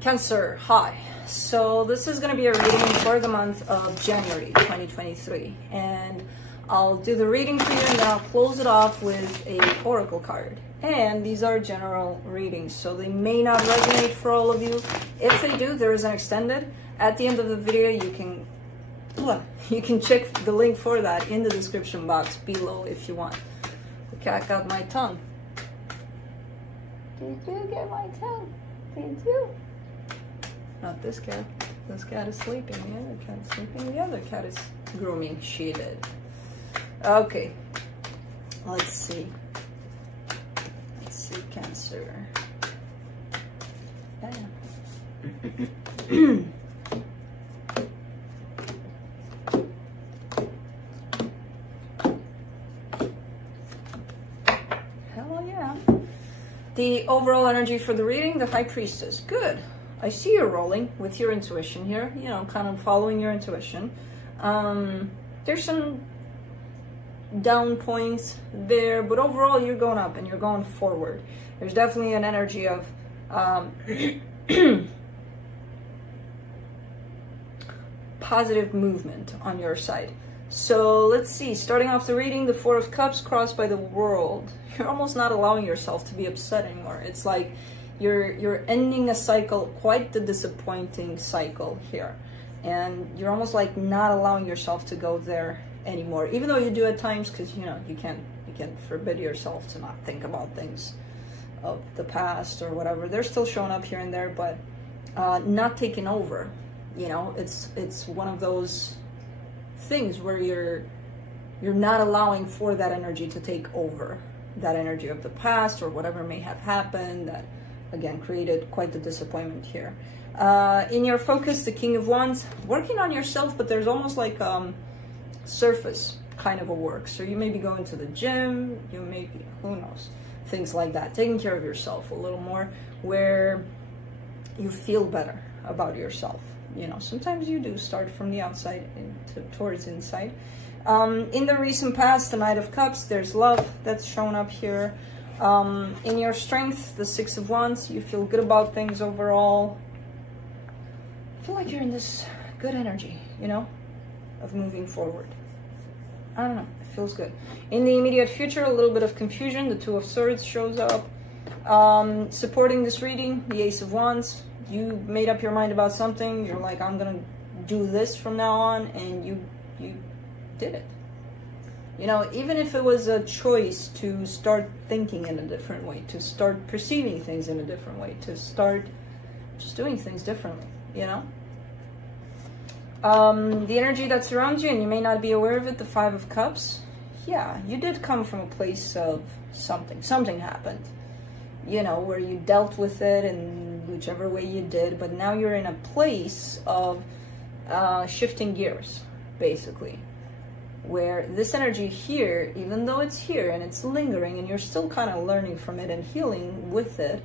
Cancer, hi. So this is going to be a reading for the month of January 2023, and I'll do the reading for you and then I'll close it off with a oracle card. And these are general readings, so they may not resonate for all of you. If they do, there is an extended. At the end of the video, you can check the link for that in the description box below if you want. The cat got my tongue. Did you get my tongue? Did you? Not this cat. This cat is sleeping. The other cat is sleeping. The other cat is grooming. She did. Okay. Let's see. Let's see, Cancer. Bam. Hell yeah. The overall energy for the reading, the High Priestess. Good. I see you're rolling with your intuition here, you know, kind of following your intuition. There's some down points there, but overall you're going up and you're going forward. There's definitely an energy of positive movement on your side. So let's see, starting off the reading, the Four of Cups crossed by the World. You're almost not allowing yourself to be upset anymore. It's like you're ending a cycle, quite the disappointing cycle here. And you're almost like not allowing yourself to go there anymore, even though you do at times, because you know you can't forbid yourself to not think about things of the past or whatever. They're still showing up here and there, but not taking over. You know, it's one of those things where you're not allowing for that energy to take over, that energy of the past or whatever may have happened that again created quite the disappointment here. In your focus, the King of Wands, working on yourself, but there's almost like surface kind of a work. So you may be going to the gym, you may be, who knows, things like that, taking care of yourself a little more, where you feel better about yourself. You know, sometimes you do start from the outside towards inside. In the recent past, the Knight of Cups, there's love that's shown up here. In your strength, the Six of Wands, you feel good about things overall. I feel like you're in this good energy, you know, of moving forward. I don't know, it feels good. In the immediate future, a little bit of confusion. The Two of Swords shows up. Supporting this reading, the Ace of Wands. You made up your mind about something. You're like, I'm gonna do this from now on, and you did it. You know, even if it was a choice to start thinking in a different way, to start perceiving things in a different way, to start just doing things differently, you know? The energy that surrounds you, and you may not be aware of it, the Five of Cups. Yeah, you did come from a place of something. Something happened, you know, where you dealt with it in whichever way you did, but now you're in a place of shifting gears, basically. Where this energy here, even though it's here and it's lingering and you're still kind of learning from it and healing with it,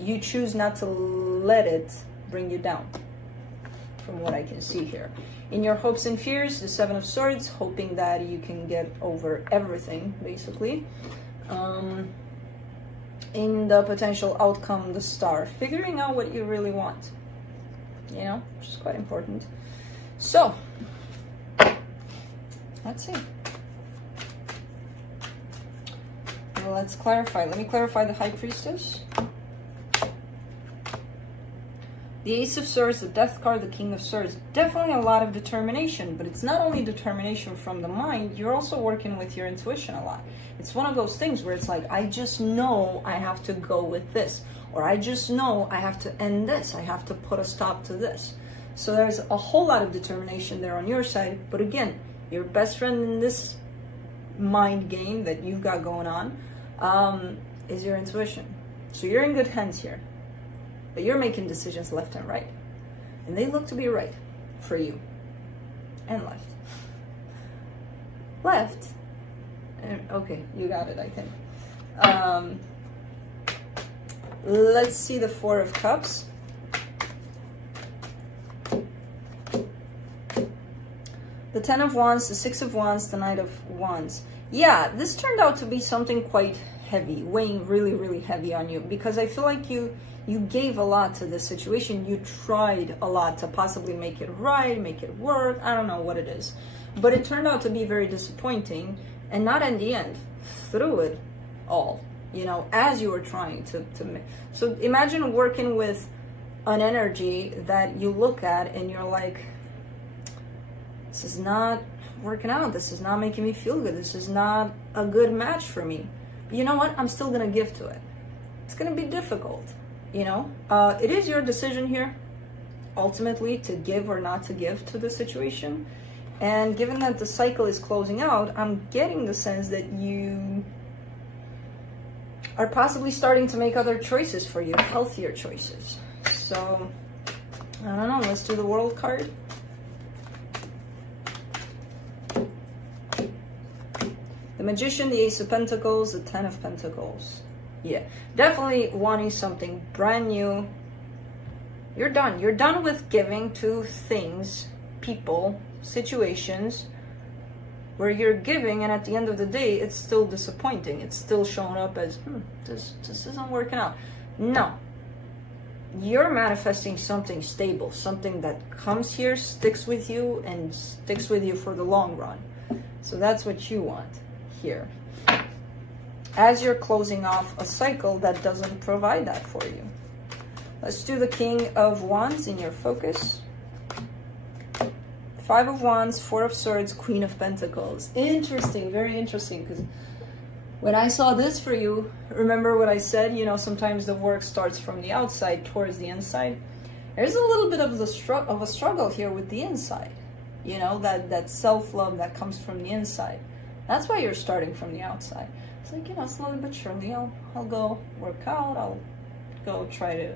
you choose not to let it bring you down, from what I can see here. In your hopes and fears, the Seven of Swords, hoping that you can get over everything, basically. In the potential outcome, the Star, figuring out what you really want, you know, which is quite important. So, let's see. Well, let's clarify. Let me clarify the High Priestess. The Ace of Swords, the Death card, the King of Swords. Definitely a lot of determination, but it's not only determination from the mind, you're also working with your intuition a lot. It's one of those things where it's like, I just know I have to go with this, or I just know I have to end this, I have to put a stop to this. So there's a whole lot of determination there on your side, but again, your best friend in this mind game that you've got going on is your intuition. So you're in good hands here, but you're making decisions left and right, and they look to be right for you, and left. Left, and okay, you got it, I think. Let's see the Four of Cups. The Ten of Wands, the Six of Wands, the Knight of Wands. Yeah, this turned out to be something quite heavy, weighing really, really heavy on you, because I feel like you gave a lot to this situation. You tried a lot to possibly make it right, make it work. I don't know what it is, but it turned out to be very disappointing, and not in the end, through it all, you know, as you were trying to so imagine working with an energy that you look at and you're like, this is not working out, this is not making me feel good, this is not a good match for me. But you know what, I'm still gonna give to it. It's gonna be difficult, you know. It is your decision here ultimately to give or not to give to the situation. And given that the cycle is closing out, I'm getting the sense that you are possibly starting to make other choices for you, healthier choices. So, I don't know, let's do the World card. The Magician, the Ace of Pentacles, the Ten of Pentacles. Yeah, definitely wanting something brand new. You're done. You're done with giving to things, people, situations where you're giving, and at the end of the day, it's still disappointing. It's still showing up as, this isn't working out. No. You're manifesting something stable, something that comes here, sticks with you, and sticks with you for the long run. So that's what you want here, as you're closing off a cycle that doesn't provide that for you. Let's do the King of Wands in your focus. Five of Wands, Four of Swords, Queen of Pentacles. Interesting, very interesting, because when I saw this for you, remember what I said, you know, sometimes the work starts from the outside towards the inside. There's a little bit of a struggle here with the inside, you know, that self-love that comes from the inside. That's why you're starting from the outside. It's like, you know, slowly but surely, I'll go work out, I'll go try to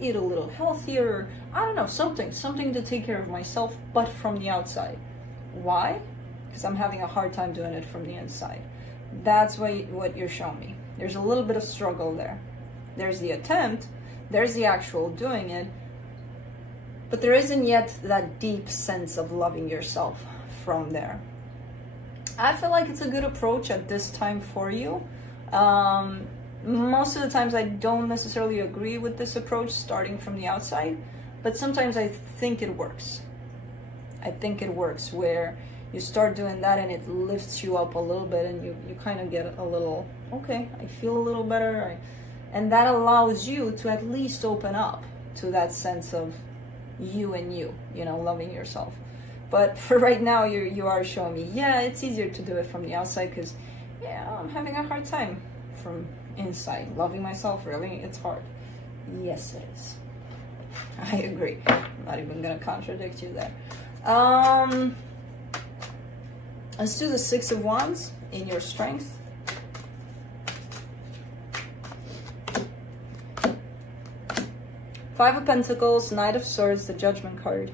eat a little healthier, I don't know, something to take care of myself, but from the outside. Why? Because I'm having a hard time doing it from the inside. That's what you're showing me. There's a little bit of struggle there. There's the attempt, there's the actual doing it, but there isn't yet that deep sense of loving yourself from there. I feel like it's a good approach at this time for you. Most of the times I don't necessarily agree with this approach, starting from the outside, but sometimes I think it works. I think it works where you start doing that and it lifts you up a little bit, and you kind of get a little, okay, I feel a little better. And that allows you to at least open up to that sense of you and you know, loving yourself. But for right now, you are showing me, yeah, it's easier to do it from the outside because, yeah, I'm having a hard time from inside. Loving myself, really, it's hard. Yes, it is. I agree. I'm not even gonna contradict you there. Let's do the Six of Wands in your strength. Five of Pentacles, Knight of Swords, the Judgment card.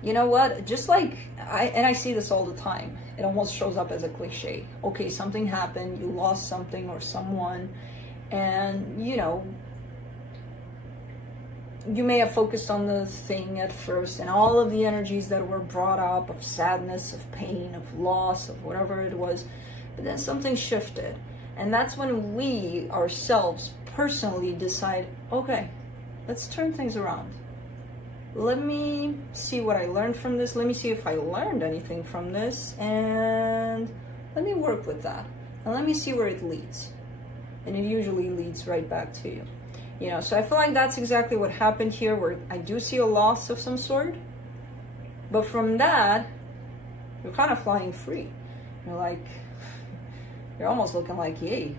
You know what? Just like, I see this all the time. It almost shows up as a cliche. Okay, something happened, you lost something or someone, and, you know, you may have focused on the thing at first, and all of the energies that were brought up of sadness, of pain, of loss, of whatever it was, but then something shifted. And that's when we ourselves personally decide, okay, let's turn things around. Let me see what I learned from this. Let me see if I learned anything from this, and let me work with that. And let me see where it leads. And it usually leads right back to you. You know, so I feel like that's exactly what happened here, where I do see a loss of some sort. But from that, you're kind of flying free. You're like, you're almost looking like, yay,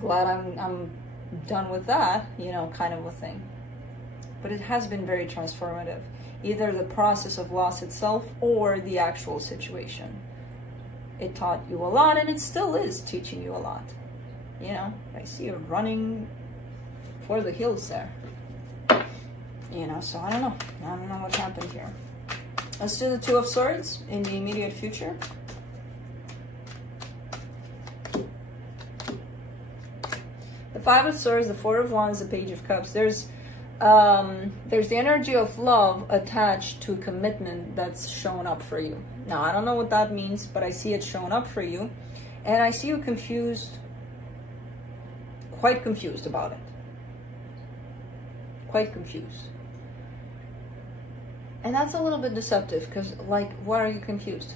glad I'm done with that, you know, kind of a thing. But it has been very transformative, either the process of loss itself or the actual situation. It taught you a lot, and it still is teaching you a lot. You know, I see you running for the hills there. You know, so I don't know what happened here. Let's do the Two of Swords in the immediate future. The Five of Swords, the Four of Wands, the Page of Cups. There's the energy of love attached to commitment that's shown up for you. Now, I don't know what that means, but I see it showing up for you. And I see you confused, quite confused about it. Quite confused. And that's a little bit deceptive, because, like, why are you confused?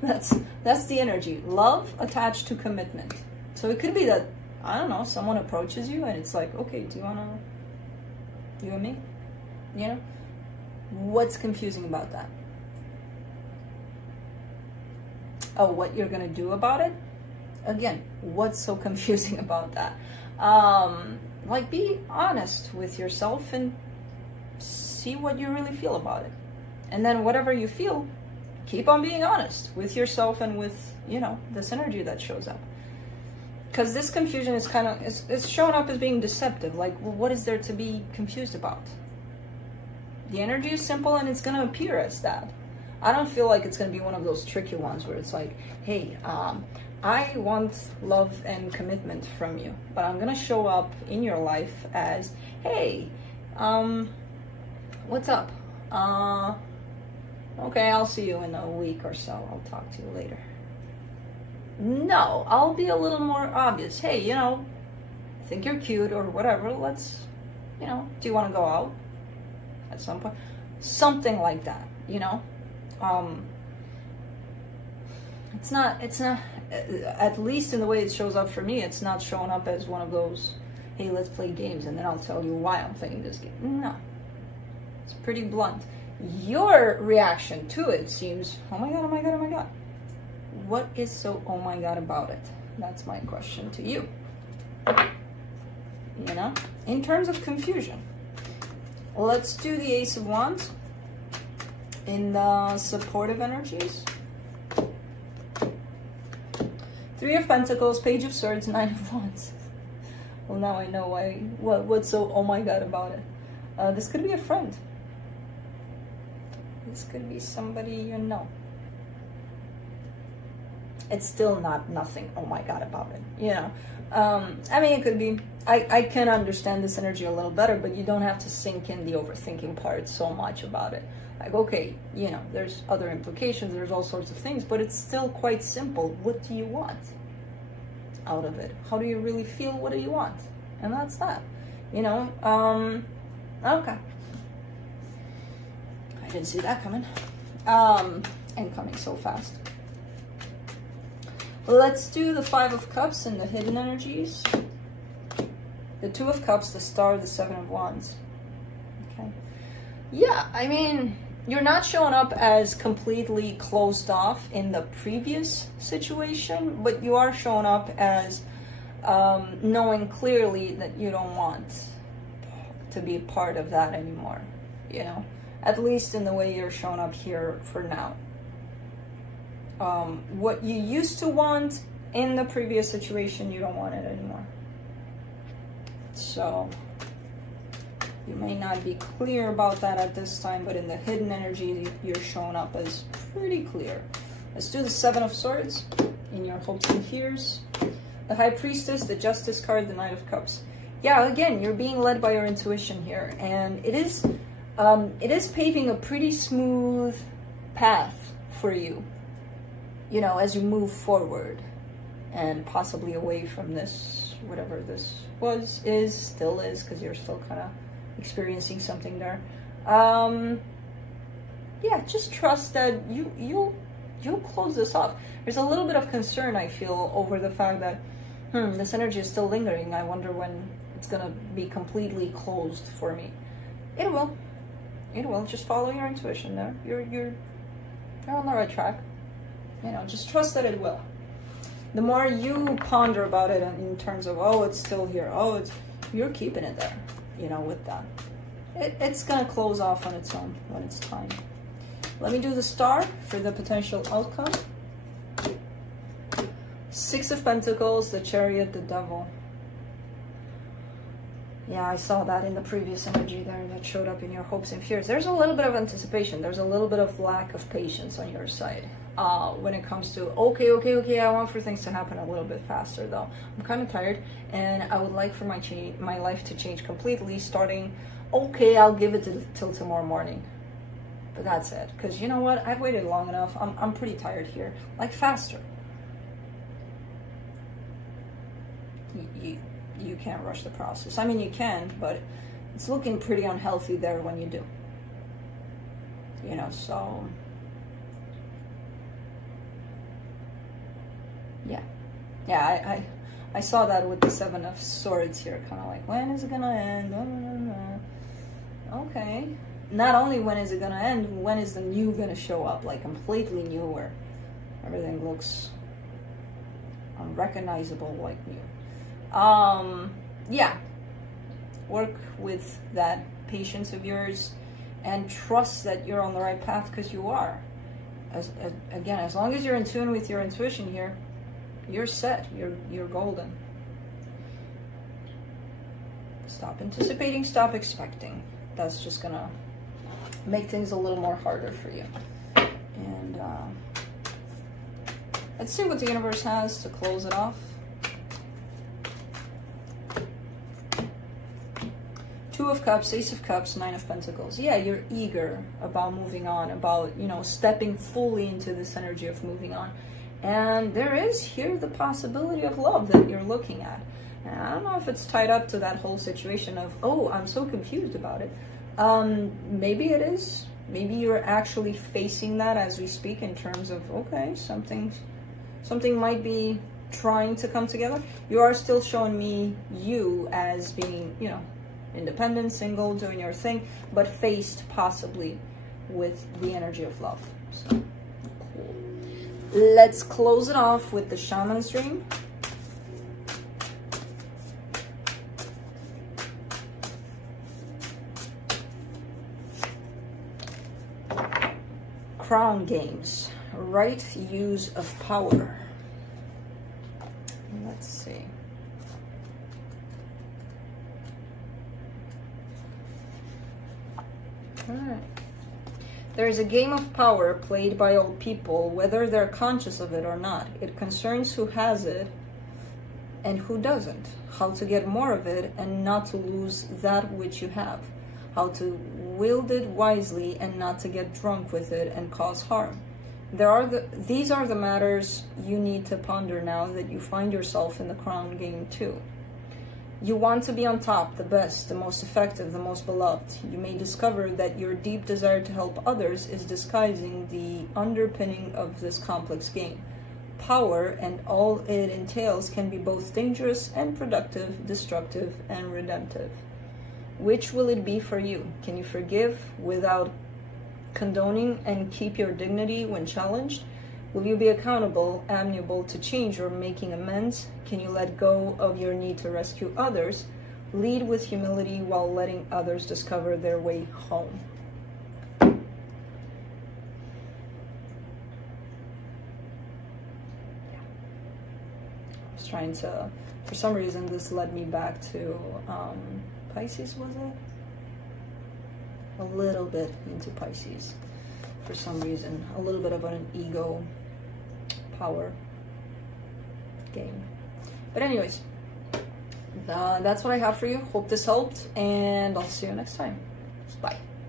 That's the energy. Love attached to commitment. So it could be that, I don't know, someone approaches you and it's like, okay, do you wanna, you and me? You know? What's confusing about that? Oh, what you're gonna do about it? Again, what's so confusing about that? Like, be honest with yourself and see what you really feel about it. And then whatever you feel, keep on being honest with yourself and with, you know, this energy that shows up. Because this confusion is kind of, it's shown up as being deceptive. Like, well, what is there to be confused about? The energy is simple and it's going to appear as that. I don't feel like it's going to be one of those tricky ones where it's like, hey, I want love and commitment from you, but I'm going to show up in your life as, hey, what's up? Okay, I'll see you in a week or so. I'll talk to you later. No, I'll be a little more obvious. Hey, you know, I think you're cute or whatever. Let's, you know, do you want to go out at some point? Something like that, you know? It's not, at least in the way it shows up for me, it's not showing up as one of those, hey, let's play games and then I'll tell you why I'm playing this game. No. It's pretty blunt. Your reaction to it seems, oh my God, oh my God, oh my God. What is so oh my God about it? That's my question to you. You know, in terms of confusion, let's do the Ace of Wands in the supportive energies. Three of Pentacles, Page of Swords, Nine of Wands. Well, now I know why. What's so oh my God about it? This could be a friend. This could be somebody you know. It's still not nothing oh my God about it, you know. I mean, it could be, I can understand this energy a little better, but you don't have to sink in the overthinking part so much about it. Like, okay, you know, there's other implications, there's all sorts of things, but it's still quite simple. What do you want out of it? How do you really feel? What do you want? And that's that, you know. Okay. I didn't see that coming. And coming so fast. Let's do the Five of Cups and the hidden energies. The Two of Cups, the Star, the Seven of Wands. Okay. Yeah, I mean, you're not showing up as completely closed off in the previous situation, but you are showing up as knowing clearly that you don't want to be a part of that anymore, you know? At least in the way you're showing up here for now. What you used to want in the previous situation, you don't want it anymore. So you may not be clear about that at this time, but in the hidden energy, you're showing up as pretty clear. Let's do the Seven of Swords in your hopes and fears. The High Priestess, the Justice card, the Knight of Cups. Yeah, again, you're being led by your intuition here, and it is paving a pretty smooth path for you. You know, as you move forward and possibly away from this, whatever this was, is, still is, because you're still kind of experiencing something there. Yeah, just trust that you'll close this off. There's a little bit of concern, I feel, over the fact that, this energy is still lingering. I wonder when it's going to be completely closed for me. It will. It will. Just follow your intuition there. You're on the right track. You know, just trust that it will. The more you ponder about it in terms of, oh, it's still here. Oh, you're keeping it there, you know, with that. It's going to close off on its own when it's time. Let me do the Star for the potential outcome. Six of Pentacles, the Chariot, the Devil. Yeah, I saw that in the previous energy there that showed up in your hopes and fears. There's a little bit of anticipation. There's a little bit of lack of patience on your side. When it comes to, okay, I want for things to happen a little bit faster though. I'm kind of tired and I would like for my life to change completely starting, okay, I'll give it till tomorrow morning. But that's it. Because you know what? I've waited long enough. I'm pretty tired here. Like, faster. you can't rush the process. I mean, you can, but it's looking pretty unhealthy there when you do. You know, so yeah, I saw that with the Seven of Swords here, kind of like, when is it gonna end? Okay, not only when is it gonna end, when is the new gonna show up, like completely new, where everything looks unrecognizable, like new. Yeah, work with that patience of yours and trust that you're on the right path, because you are. Again, as long as you're in tune with your intuition here, you're set, you're golden. Stop anticipating, stop expecting. That's just gonna make things a little more harder for you. And let's see what the universe has to close it off. Two of Cups, Ace of Cups, Nine of Pentacles. Yeah, you're eager about moving on, about, you know, stepping fully into this energy of moving on. And there is here the possibility of love that you're looking at. And I don't know if it's tied up to that whole situation of, oh, I'm so confused about it. Maybe it is. Maybe you're actually facing that as we speak, in terms of, okay, something might be trying to come together. You are still showing me you as being, you know, independent, single, doing your thing, but faced possibly with the energy of love. So cool. Let's close it off with the Shaman's Dream. Crown Games, right use of power. Let's see. All right. There is a game of power played by all people, whether they're conscious of it or not. It concerns who has it and who doesn't, how to get more of it and not to lose that which you have, how to wield it wisely and not to get drunk with it and cause harm. These are the matters you need to ponder now that you find yourself in the crown game too. You want to be on top, the best, the most effective, the most beloved. You may discover that your deep desire to help others is disguising the underpinning of this complex game. Power and all it entails can be both dangerous and productive, destructive and redemptive. Which will it be for you? Can you forgive without condoning and keep your dignity when challenged? Will you be accountable, amiable to change or making amends? Can you let go of your need to rescue others? Lead with humility while letting others discover their way home. I was trying to, for some reason, this led me back to Pisces, was it? A little bit into Pisces for some reason. A little bit of an ego power game. But anyways, that's what I have for you. Hope this helped, and I'll see you next time. Bye.